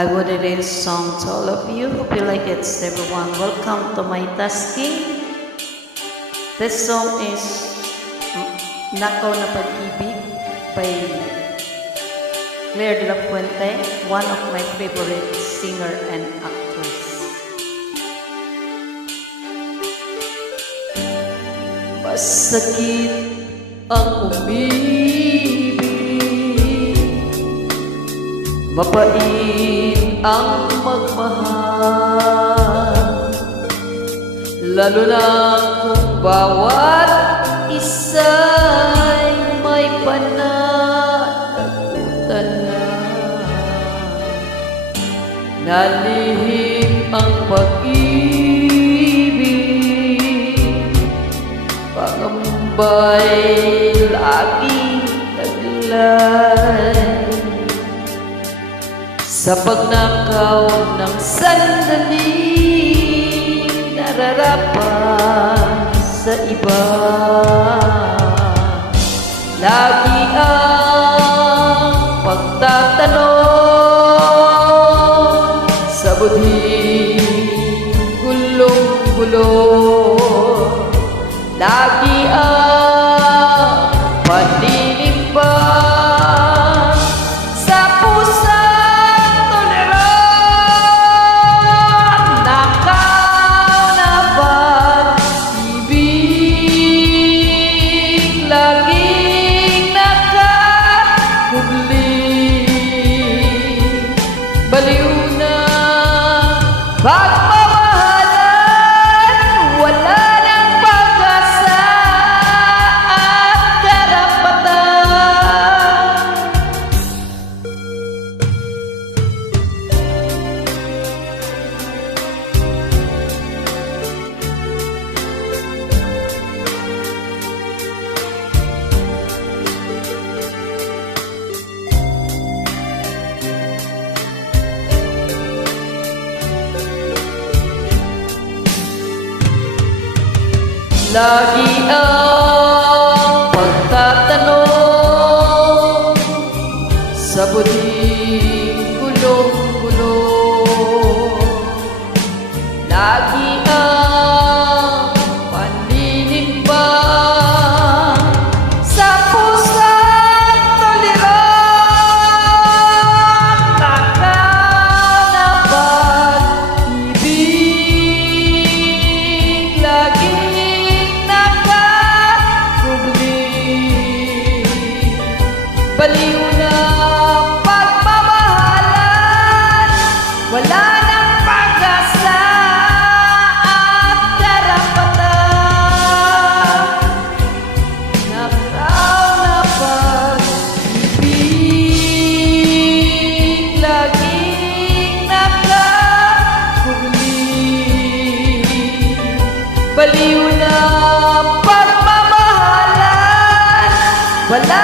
I would release song to all of you. Hope you like it, everyone. Welcome to my tasking. This song is Nakaw na Pag-ibig by Claire de la Fuente, one of my favorite singer and actress. Masakit ang umibig, mapait ang magmahal, lalo na kung bawat isa'y may pananagutan na. Nalihim ang pag-ibig, pangambay laging taglay. Sa pagnakaw ng sandali, nararapat sa iba. Lagi ang pagtatanong sa budhing gulong-gulo. Lagi ang paninimbang sa pusang toleran. Nakaw na pag-ibig, laging nakahubli. Baliw na pagmamahalan, wala nang pag-asa at karapatan. Lagi ang pagtatanong sa budhing gulong-gulo. Lagi ang paninimbang sa pusang toleran. Nakaw na pag-ibig, laging baliw na pagmamahalan, wala nang pag-asa at karapatan. Nakaw na pag-ibig, laging nakahuli. Baliw na pagmamahalan, wala